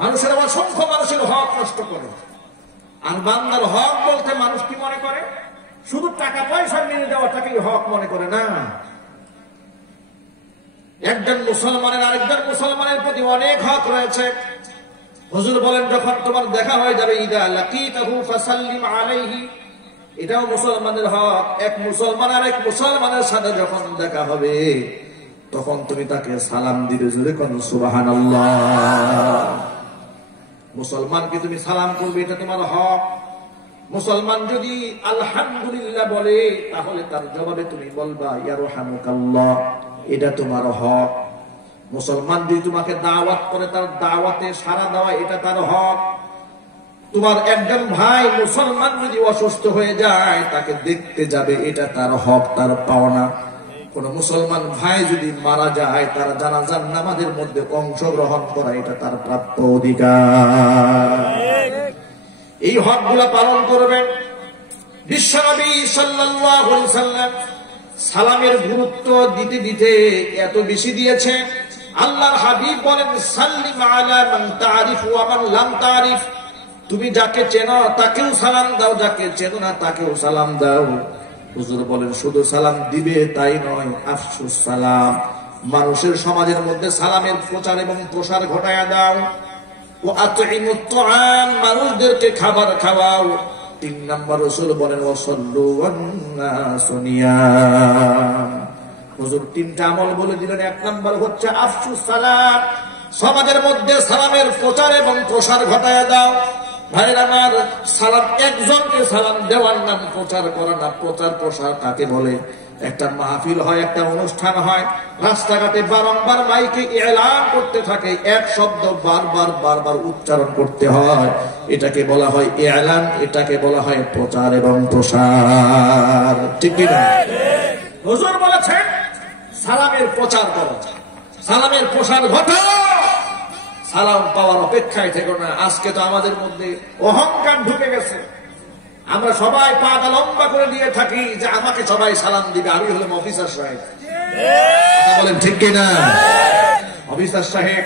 মানুষের অসংখ্য মানুষের হক নষ্ট করে। আর বান্দার হক বলতে মানুষ কি মনে করে? শুধু টাকা পয়সা নিয়ে যাওয়াটাকেই হক মনে করে না। একজন মুসলমানের আরেকজন মুসলমানের প্রতি অনেক হক রয়েছে। হুজুর বলেন, যখন তোমার দেখা হয়ে যাবে, ইদা লাকিতাহু ফাসাল্লিম আলাইহি, এটাও মুসলমানের হক। এক মুসলমান আরেক মুসলমানের সাথে যখন দেখা হবে, তখন তুমি তাকে সালাম দিবে। জোরে কোন সুবহানাল্লাহ। মুসলমানকে তুমি সালাম করবে, এটা তোমার হক। মুসলমান যদি আলহামদুলিল্লাহ বলে, তাহলে তার জবাবে তুমি বলবা ইয়ারহামুকাল্লাহ, এটা তোমার হক। মুসলমান যদি তোমাকে দাওয়াত করে, তার দাওয়াতে সাড়া দেওয়া, এটা তার হক। তোমার একজন ভাই মুসলমান যদি অসুস্থ হয়ে যায়, তাকে দেখতে যাবে, এটা তার হক, তার পাওনা। কোন মুসলমান ভাই যদি মারা যায়, তার জানাজার নামাজের মধ্যে অংশগ্রহণ করা, এটা তার প্রাপ্য অধিকার। এই হকগুলা পালন করবেন। বিশ্বনবী সাল্লাল্লাহু আলাইহি ওয়াসাল্লাম সালামের গুরুত্ব দিতে দিতে এত বেশি দিয়েছে, আল্লাহর হাবিব বলেন, সাল্লিম আলা মান তারিফ ওয়া মান লাম তারিফ, তুমি যাকে চেনো তাকেও সালাম দাও, যাকে চেনো না তাকেও সালাম দাও। হুজুর বলেন, শুধু সালাম দিবে তাই নয়, আফসুস সালাম, মানুষের সমাজের মধ্যে সালামের প্রচার এবং প্রসার ঘটায়া দাও। ও আতইমুত তুআম, মানুষদেরকে খাবার খাওয়াও। 3 নম্বর রাসূল বলেন, ওয়াসাল্লু ওয়ান নাসু নিয়াম। হুজুর 3টা আমল বলে দিলেন। 1 নম্বর হচ্ছে আফসুস সালাম, সমাজের মধ্যে সালামের প্রচার এবং প্রসার ঘটায়া দাও। ভাইরা আমার, সালাম একজনকে সালাম দেওয়ার নাম প্রচার করা না। প্রচার প্রসার কাকে বলে? একটা মাহফিল হয়, একটা অনুষ্ঠান হয়, রাস্তাঘাটে বারংবার মাইকে এলান করতে থাকে, এক শব্দ বারবার বারবার উচ্চারণ করতে হয়, এটাকে বলা হয় এলান, এটাকে বলা হয় প্রচার এবং প্রসার। ঠিক কি না? হুজুর বলেছেন, সালামের প্রচার করো, সালামের প্রসার ঘটাও। সালাম পাওয়ার অপেক্ষায় থেকো না। আজকে তো আমাদের মধ্যে অহংকার ঢুকে গেছে। আমরা সবাই পাটা লম্বা করে দিয়ে থাকি যে আমাকে সবাই সালাম দিবে, আমি হলাম অফিসার সাহেব। বলেন ঠিক কিনা? অফিসার সাহেব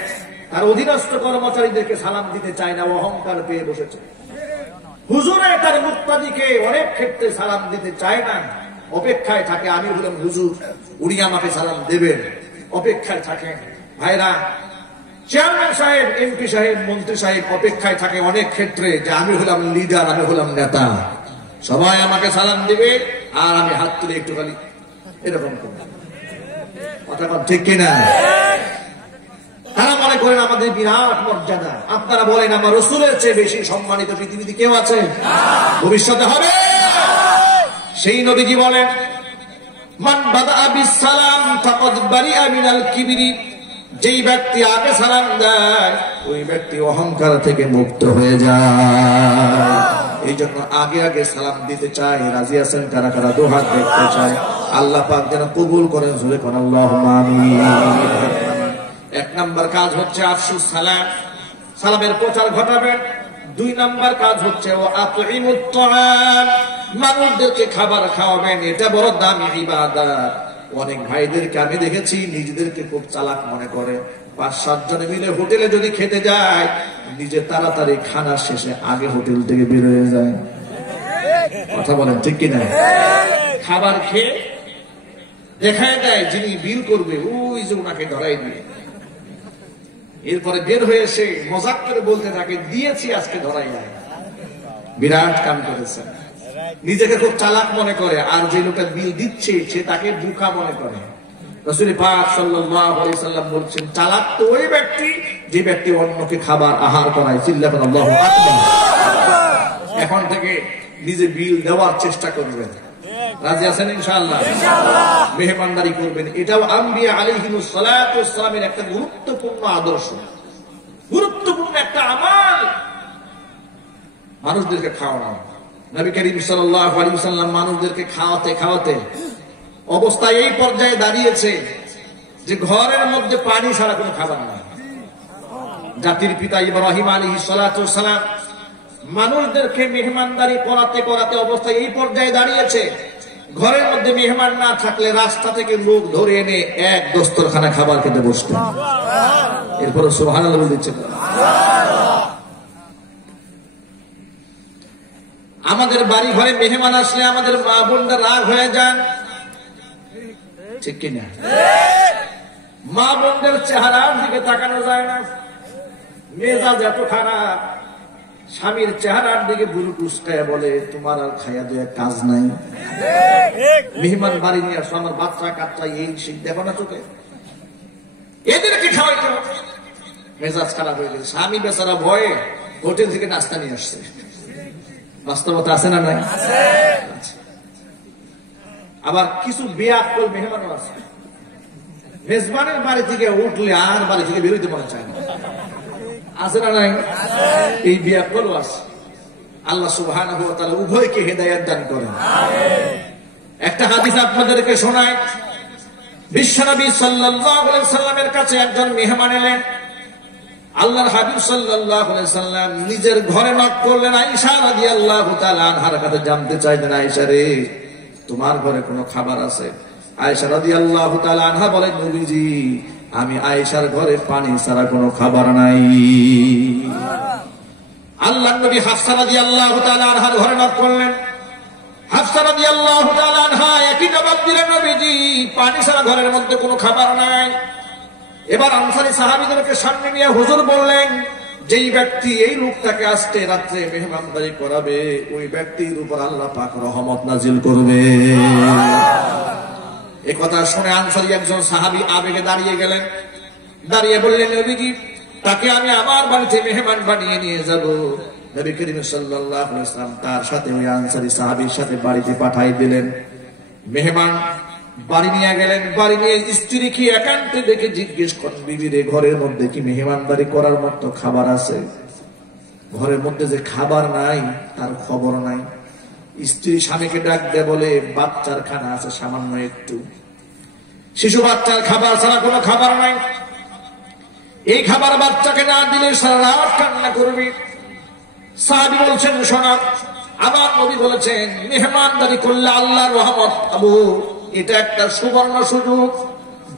তার অধীনস্থ কর্মচারীদেরকে সালাম দিতে চায় না, অহংকার পেয়ে বসেছে। হুজুরে তার মুক্তাদিকে অনেক ক্ষেত্রে সালাম দিতে চায় না, অপেক্ষায় থাকে, আমি হলাম হুজুর, উনি আমাকে সালাম দেবেন, অপেক্ষায় থাকে। ভাইরা, চেয়ারম্যান সাহেব, এমপি সাহেব, মন্ত্রী সাহেব অপেক্ষায় থাকে অনেক ক্ষেত্রে যে আমি হলাম লিডার, আমি হলাম নেতা, সবাই আমাকে সালাম দিবে আর আমি হাত তুলে একটু খালি এরকম করব। কথা ঠিক কিনা? তারা মনে করেন আমাদের বিরাট মর্যাদা। আপনারা বলেন আমার রাসূলের চেয়ে বেশি সম্মানিত পৃথিবীতে কেউ আছে? ভবিষ্যতে হবে। সেই নবীজি বলেন, মান বাদা বিস সালাম ফাকাদ বারিআ মিনাল কিবরি, যেই ব্যক্তি আগে সালাম দেয় ওই ব্যক্তি অহংকার থেকে মুক্ত হয়ে যায়। এই জন্য আগে আগে সালাম দিতে চাই। রাজি আছেন কারা কারা? 2 হাত দেখতে চাই। আল্লাহ পাক যেন কবুল করেন। জোরে কোন আল্লাহুম্মা আমিন। 1 নম্বর কাজ হচ্ছে আফসুস সালাম, সালামের প্রচার ঘটাবেন। 2 নম্বর কাজ হচ্ছে ও আতইমুত তুআম, মানুষদেরকে খাবার খাওয়াবেন। এটা বড় দামি ইবাদত। অনেক ভাইদেরকে আমি দেখেছি নিজেদেরকে খুব চালাক মনে করে। 5-7 জনে মিলে হোটেলে যদি খেতে যায়, নিজে তাড়াতাড়ি খানা শেষে আগে হোটেল থেকে বের হয়ে যায়। কথা বলেন ঠিক কিনা? খাবার খেয়ে দেখা যায় যিনি বিল করবে ওই যে ওনাকে ধরাই দিয়ে, এরপরে বের হয়ে এসে মজাক করে বলতে থাকে, দিয়েছি আজকে ধরাই যায়। বিরাট কাম করেছে। নিজেকে খুব চালাক মনে করে, আর যে লোকটা বিল দিচ্ছে সে তাকে বোকা মনে করে। রাসূল পাক সাল্লাল্লাহু আলাইহি ওয়াসাল্লাম বলছেন, চালাক তো ওই ব্যক্তি যে ব্যক্তি অন্যকে খাবার আহার করায়। চিল্লাহ আল্লাহু আকবার। এখন থেকে নিজে বিল দেওয়ার চেষ্টা করবেন। রাজি আছেন ইনশাআল্লাহ? মেহমানদারি করবেন। এটাও আম্বিয়া আলাইহিমুস সালাতু ওয়াস সালামের একটা গুরুত্বপূর্ণ আদর্শ, গুরুত্বপূর্ণ একটা আমল, মানুষদেরকে খাওয়ানো। নবী করিম সাল্লাল্লাহু আলাইহি ওয়াসাল্লাম মানুষদেরকে খাওয়াতে খাওয়াতে অবস্থা এই পর্যায়ে দাঁড়িয়েছে যে ঘরের মধ্যে পানি ছাড়া কোনো খাবার নাই। জাতির পিতা ইব্রাহিম আলাইহিস সালাতু ওয়াস সালাম মানুষদেরকে মেহমানদারি করাতে করাতে অবস্থা এই পর্যায়ে দাঁড়িয়েছে, ঘরের মধ্যে মেহমান না থাকলে রাস্তা থেকে লোক ধরে এনে এক দস্তরখানা খাবার খেতে বসতেন। এরপরে সুবহানাল্লাহ বলে দিচ্ছে। আমাদের বাড়ি ঘরে মেহমান আসলে আমাদের মা বোনরা রাগ হয়ে যান, ঠিক কিনা? মা বোনদের চেহারার দিকে তাকানো যায় না, মেজাজ এত খারাপ। স্বামীর চেহারার দিকে বুড়ো কুচকায় বলে, তোমার আর খাইয়া দেয়া কাজ নাই। মেহমান বাড়ি নিয়ে আসো, আমার বাচ্চা কাচ্চা এই শিখ দেখো না চোখে, এদেরকে খাওয়াইতে হবে। মেজাজ খারাপ হয়ে গেছে। স্বামী বেচারা ভয়ে হোটেল থেকে নাস্তা নিয়ে আসছে। বাস্তবতা আছে না নাই? আবার কিছু বেয়াক্কল মেহমানও আছে, মেজবানের বাড়ি থেকে উঠলে আর বাড়ি থেকে বেরোইতে মনে চায় না, আছে না নাই? এই বেয়াক্কলও আছে। আল্লাহ সুবহানাহু ওয়া তাআলা উভয়কে হেদায়েত দান করেন। একটা হাদিস আপনাদেরকে শোনায়। বিশ্বনবী সাল্লাল্লাহু আলাইহি সাল্লামের কাছে একজন মেহমান এলেন। আল্লাহর হাবিব সাল্লাল্লাহু আলাইহি সাল্লাম নিজের ঘরে নক করলেন। আয়েশা রাদিয়াল্লাহু তাআলা আনহার কাছে জানতে চাইলেন, আয়েশা রে, তোমার ঘরে কোনো খাবার আছে? আয়েশা রাদিয়াল্লাহু তাআলা আনহা বলেন, নবীজি, আমি আয়েশার ঘরে পানি ছাড়া কোনো খাবার নাই। আল্লাহর নবী হাফসা রাদিয়াল্লাহু তাআলা আনহার ঘরে নক করলেন। হাফসা রাদিয়াল্লাহু তাআলা আনহা একই জবাব দিলেন, নবীজি, পানি ছাড়া ঘরের মধ্যে কোনো খাবার নাই। এবার আনসারী সাহাবীদেরকে সামনে নিয়ে হুজুর বললেন, যেই ব্যক্তি এই লোকটাকে আজকে রাত্রে মেহমানদারি করাবে, ওই ব্যক্তির উপর আল্লাহ পাক রহমত নাজিল করবে। এই কথা শুনে আনসারী একজন সাহাবী আবেগে দাঁড়িয়ে গেলেন। দাঁড়িয়ে বললেন, নবীজি, তাকে আমি আমার বাড়িতে মেহমান বানিয়ে নিয়ে যাব। নবী করিম সাল্লাল্লাহু আলাইহি ওয়াসাল্লাম তার সাথে ওই আনসারী সাহাবীর সাথে বাড়িতে পাঠিয়ে দিলেন। মেহমান বাড়ি নিয়ে গেলেন। বাড়ি নিয়ে স্ত্রীকে একান্তে দেখে জিজ্ঞেস করেন, বিবি রে, ঘরের মধ্যে কি মেহমানদারি করার মতো খাবার আছে? ঘরের মধ্যে যে খাবার নাই তার খবর নাই। স্ত্রী স্বামীকে ডাক দিয়ে বলে, বাচ্চার খানা আছে সামান্য একটু, শিশু বাচ্চার খাবার ছাড়া কোনো খাবার নাই। এই খাবার বাচ্চাকে না দিলে সারা রাত কান্না করবে। সাহাবী বলছেন, শোনা, আমার নবী বলেছেন, মেহমানদারি করলে আল্লাহর রহমত পাবো। এটা একটা সুবর্ণ সুযোগ।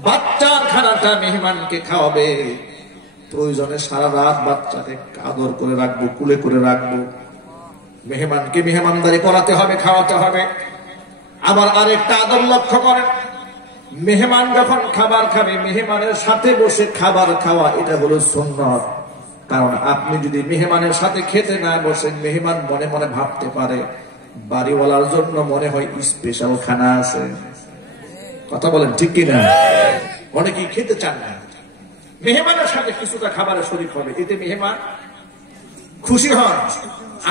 বাচ্চার খানাটা মেহমানকে খাওয়াবে, প্রয়োজনে সারা রাত বাচ্চাকে আদর করে রাখবো, কুলে করে রাখবো। মেহমানকে মেহমানদারি করাতে হবে, খাওয়াতে হবে। আবার আরেকটা আদর লক্ষ্য করেন, মেহমান যখন খাবার খাবে, মেহমানের সাথে বসে খাবার খাওয়া, এটা হলো সুন্নাত। কারণ আপনি যদি মেহমানের সাথে খেতে না বসেন, মেহমান মনে মনে ভাবতে পারে বাড়িওয়ালার জন্য মনে হয় স্পেশাল খানা আছে। কথা বলেন ঠিক কিনা? অনেকেই খেতে চান না, মেহমানের সাথে কিছুটা খাবারের শরীক হবে, এতে মেহমান খুশি হন,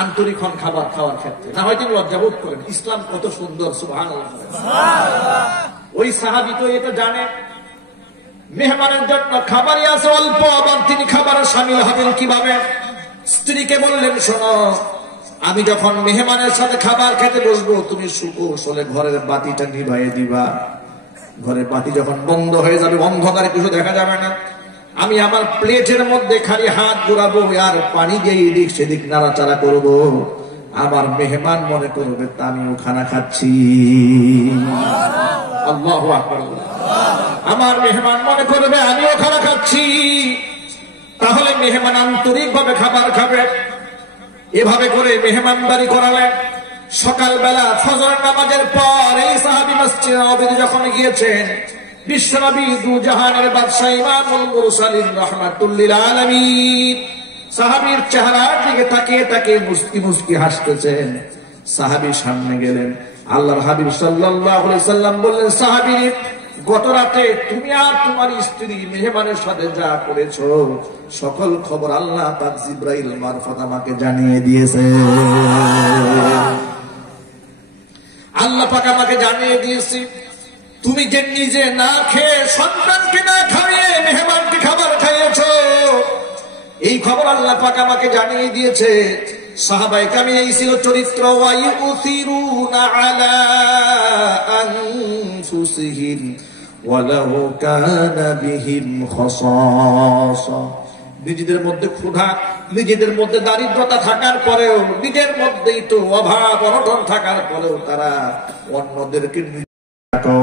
আন্তরিক হন খাবার খাওয়ার ক্ষেত্রে। না হয় তিনি লজ্জাবোধ করেন। ইসলাম কত সুন্দর, সুবহানাল্লাহ। ওই সাহাবী তো এটা জানেন, মেহমানের জন্য খাবারই আছে অল্প, আবার তিনি খাবারে শামিল হবেন কিভাবে? স্ত্রীকে বললেন, শোনো, আমি যখন মেহমানের সাথে খাবার খেতে বসবো, তুমি সুকৌশলে ঘরের বাতিটা নিভাইয়ে দিবা। ঘরের বাতি যখন বন্ধ হয়ে যাবে, অন্ধকারে কিছু দেখা যাবে না, আমি আমার প্লেটের মধ্যে খালি হাত ঘুরাবো আর পানি দিয়ে এদিক সেদিক নাড়াচাড়া করবো। আমার মেহমান মনে করবে আমিও খানা খাচ্ছি। আল্লাহু আকবার। আমার মেহমান মনে করবে আমিও খানা খাচ্ছি। তাহলে মেহমান আন্তরিক ভাবে খাবার খাবে। এভাবে করে মেহমানদারি করালেন। সকালবেলা ফজর নামাজের পর এই সাহাবী মসজিদে নববীতে যখন গিয়েছেন, বিশ্বনবী দু জাহানের বাদশা ইমামুল মুরসালিন রাহমাতুল লিল আলামিন সাহাবীর চেহারার দিকে তাকিয়ে তাকিয়ে মুস্কি মুস্কি হাসতেছেন। সাহাবী সামনে গেলেন। আল্লাহর হাবিব সাল্লাল্লাহু আলাইহি সাল্লাম বললেন, সাহাবী, গত রাতে তুমি আর তোমার স্ত্রী মেহমানের সাথে যা করেছো, সকল খবর আল্লাহ পাক জিবরাইল মারফত আমাকে জানিয়ে দিয়েছে। আল্লাহ পাক আমাকে জানিয়ে দিয়েছে, তুমি যে নিজে না খেয়ে সন্তানকে না খাইয়ে মেহমানকে খাবার খাইয়েছো, এই খবর আল্লাহ পাক আমাকে জানিয়ে দিয়েছে। সাহাবায়ে কেরামের এই ছিল চরিত্র। ওয়ায়ুসিরুনা আলা আনফুসিহিম ওয়ালাউ কানা বিহিম খাসাসা। নিজেদের মধ্যে ক্ষুধা, নিজেদের মধ্যে দারিদ্রতা থাকার পরেও, নিজের মধ্যেই তো অভাব অনটন থাকার পরেও তারা অন্যদেরকে থাকো,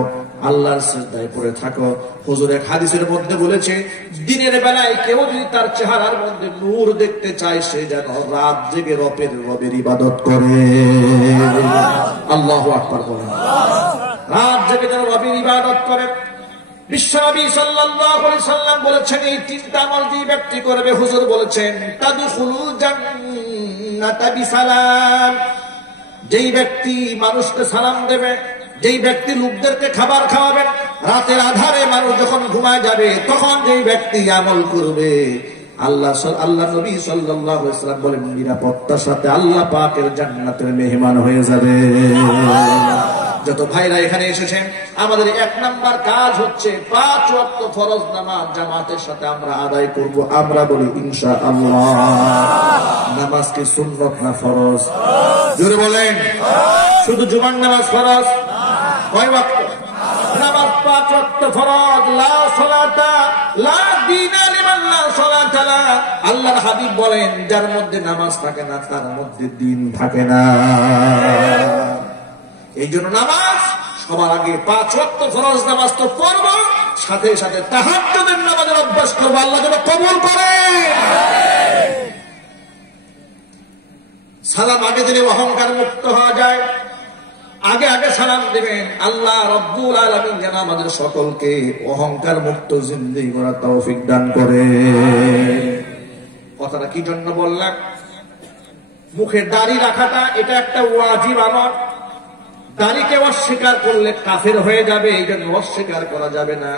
আল্লাহর সিজদায় পড়ে থাকো। হুজুর এক হাদিসের মধ্যে বলেছে, দিনের বেলায় কেউ যদি তার চেহারার মধ্যে নূর দেখতে চায়, সে যেন রাত জেগে রবের ইবাদত করে। আল্লাহু আকবার বলেন। রাত জেগে যেন রবের ইবাদত করে। বিশ্বনবী সাল্লাল্লাহু আলাইহি সাল্লাম বলেছেন, এই তিনটা আমল যে ব্যক্তি করবে, হুজুর বলেছেন, তাদখুলুল জান্নাতা বিসালাম। যেই ব্যক্তি মানুষকে সালাম দেবে, যেই ব্যক্তি লোকদেরকে খাবার খাওয়াবে, রাতের আধারে মানুষ যখন ঘুমায় যাবে, তখন যেই ব্যক্তি আমল করবে, আল্লাহ নবী সাল্লাল্লাহু আলাইহি ওয়াসাল্লাম বলেন, নিরাপত্তার সাথে আল্লাহ পাকের জান্নাতের মেহমান হয়ে যাবে। যত ভাইরা এখানে এসেছেন, আমাদের 1 নাম্বার কাজ হচ্ছে 5 ওয়াক্ত ফরজ নামাজ জামাতের সাথে আমরা আদায় করব। আমরা বলি ইনশাআল্লাহ। নামাজ কি সুন্নাত না ফরজ? জোরে বলেন। শুধু জুমার নামাজ ফরজ? কয় ওয়াক্ত নামাজ? 5 ওয়াক্ত ফরজ। লা সালাতা লা দীনা লিমান লা সালাতা লা। আল্লাহর হাবিব বলেন, যার মধ্যে নামাজ থাকে না, তার মধ্যে দ্বীন থাকে না। এই জন্য নামাজ সবার আগে 5 ওয়াক্ত ফরজ নামাজ তো পড়ব, সাথে সাথে তাহাজ্জুদের নামাজের অভ্যাস করব। আল্লাহ যেন কবুল করে। সালাম আগে দিলে অহংকার মুক্ত হওয়া যায়। আগে আগে সালাম দিবেন। আল্লাহ রব্বুল আলামিন যেন আমাদের সকলকে অহংকার মুক্ত জিন্দেগি করার তৌফিক দান করে। কথাটা কি জন্য বললাম? মুখে দাড়ি রাখাটা এটা একটা ওয়াজিব আমল। দাড়িকে অস্বীকার করলে কাফের হয়ে যাবে, এই জন্য অস্বীকার করা যাবে না।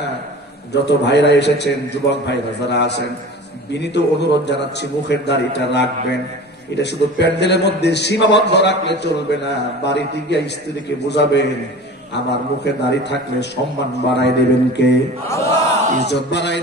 যত ভাইরা এসেছেন, যুবক ভাইরা যারা আছেন, বিনীত অনুরোধ জানাচ্ছি, মুখের দাড়িটা রাখবেন। এটা শুধু প্যান্ডেলের মধ্যে সীমাবদ্ধ রাখলে চলবে না। বাড়িতে গিয়ে স্ত্রীকে বুঝাবেন, আমার মুখে দাড়ি থাকলে সম্মান বাড়াই দেবেন কে? ইজ্জত বাড়াই